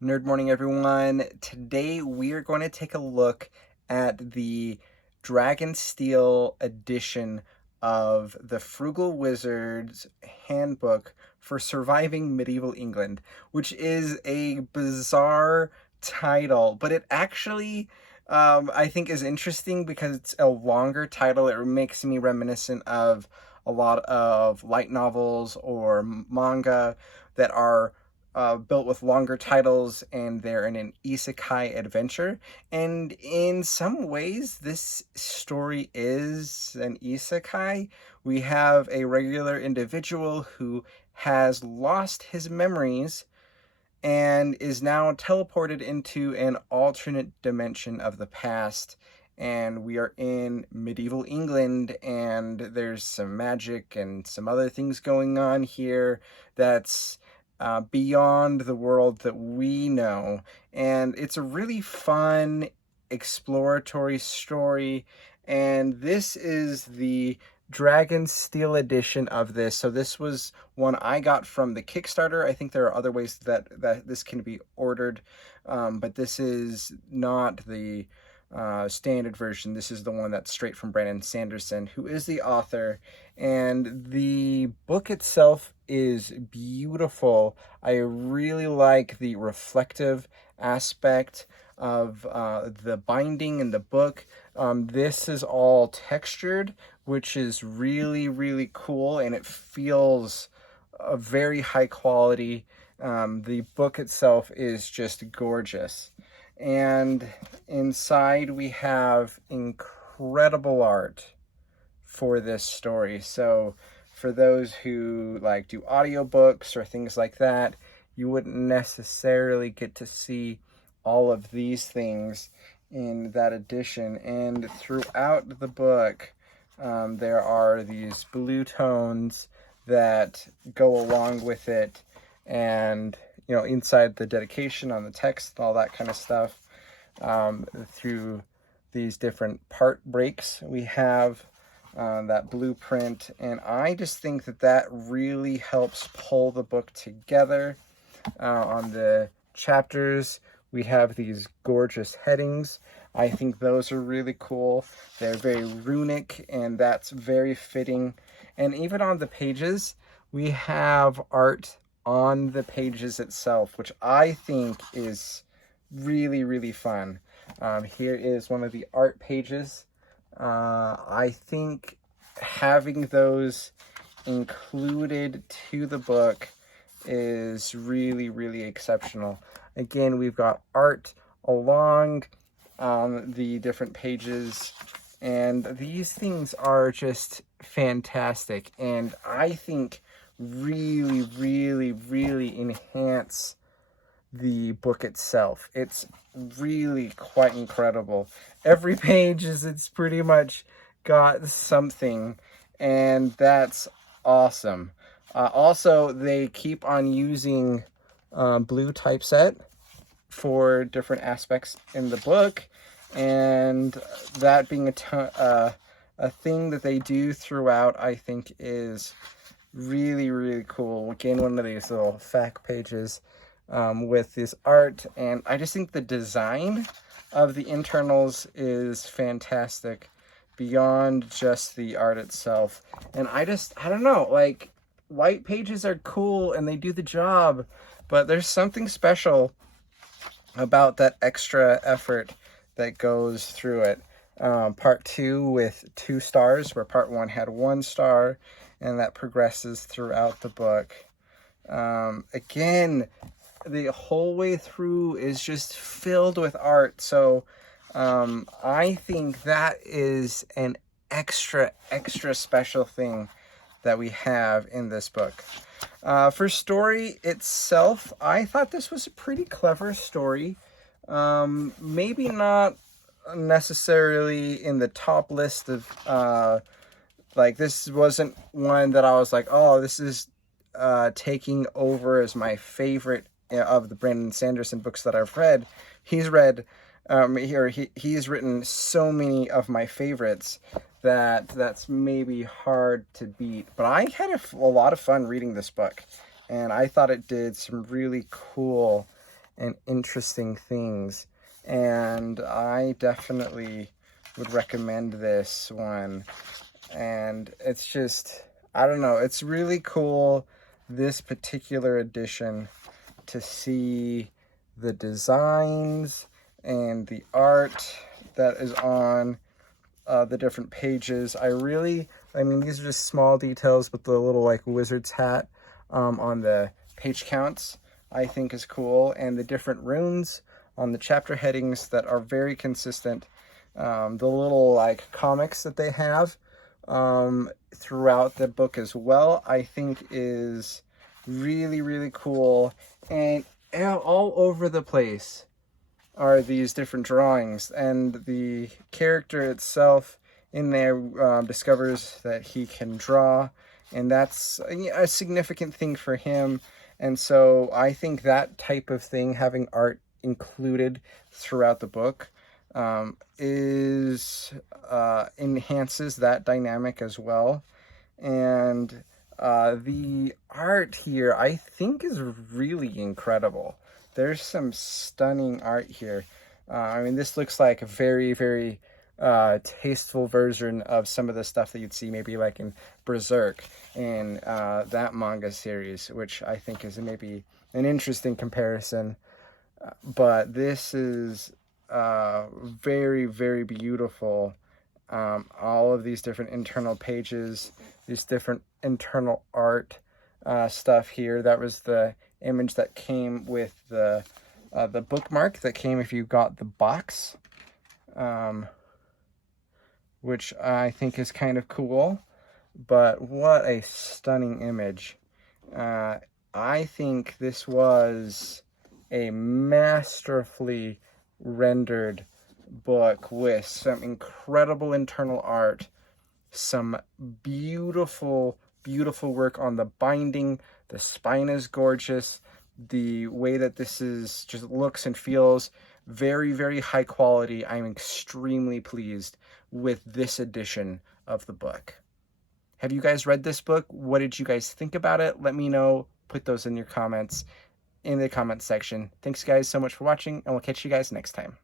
Nerd morning, everyone. Today we are going to take a look at the Dragonsteel edition of the Frugal Wizard's Handbook for Surviving Medieval England, which is a bizarre title, but it actually, I think, is interesting because it's a longer title. It makes me reminiscent of a lot of light novels or manga that are built with longer titles, and they're in an isekai adventure. And in some ways, this story is an isekai. We have a regular individual who has lost his memories and is now teleported into an alternate dimension of the past. And we are in medieval England, and there's some magic and some other things going on here that's beyond the world that we know. And it's a really fun, exploratory story. And this is the Dragonsteel edition of this. So this was one I got from the Kickstarter. I think there are other ways that this can be ordered, but this is not the standard version. This is the one that's straight from Brandon Sanderson, who is the author. And the book itself is beautiful. I really like the reflective aspect of the binding in the book. This is all textured, which is really, really cool, and it feels very high quality. The book itself is just gorgeous. And inside we have incredible art for this story. So for those who like do audiobooks or things like that, you wouldn't necessarily get to see all of these things in that edition. And throughout the book, there are these blue tones that go along with it, and inside the dedication on the text and all that kind of stuff. Through these different part breaks, we have that blueprint, and I just think that really helps pull the book together. On the chapters, we have these gorgeous headings. I think those are really cool. They're very runic, and that's very fitting. And even on the pages, we have art on the pages itself, which I think is really, really fun. Here is one of the art pages. I think having those included to the book is really, really exceptional. Again, we've got art along the different pages, and these things are just fantastic, and I think really, really, really enhance the book itself. It's really quite incredible. Every page it's pretty much got something, and that's awesome. Also, they keep on using blue typeset for different aspects in the book, and that being a thing that they do throughout, I think is really, really cool. Again, one of these little fact pages with this art, and I just think the design of the internals is fantastic beyond just the art itself. And I don't know, like, white pages are cool and they do the job, but there's something special about that extra effort that goes through it. Part 2 with 2 stars, where part 1 had 1 star, and that progresses throughout the book. Again, the whole way through is just filled with art. So I think that is an extra special thing that we have in this book. For story itself, I thought this was a pretty clever story. Maybe not necessarily in the top list of like, this wasn't one that I was like, oh, this is taking over as my favorite of the Brandon Sanderson books that I've read. He's written so many of my favorites that's maybe hard to beat. But I had a lot of fun reading this book, and I thought it did some really cool and interesting things. And I definitely would recommend this one. And it's just, I don't know, it's really cool, this particular edition, to see the designs and the art that is on the different pages. I mean, these are just small details, but the little like wizard's hat on the page counts I think is cool, and the different runes on the chapter headings that are very consistent. The little like comics that they have throughout the book as well, I think is really, really cool. And all over the place are these different drawings, and the character itself in there discovers that he can draw, and that's a significant thing for him. And so I think that type of thing, having art included throughout the book, enhances that dynamic as well. And the art here, I think, is really incredible. There's some stunning art here. I mean, this looks like a very, very tasteful version of some of the stuff that you'd see maybe like in Berserk, in that manga series, which I think is maybe an interesting comparison. But this is very, very beautiful. All of these different internal pages, these different internal art stuff here. That was the image that came with the bookmark that came if you got the box, which I think is kind of cool. But what a stunning image. I think this was a masterfully rendered book with some incredible internal art, some beautiful, beautiful work on the binding. The spine is gorgeous. The way that this is just looks and feels very, very high quality. I'm extremely pleased with this edition of the book. Have you guys read this book? What did you guys think about it? Let me know. Put those in your comments in the comment section. Thanks guys so much for watching, and we'll catch you guys next time.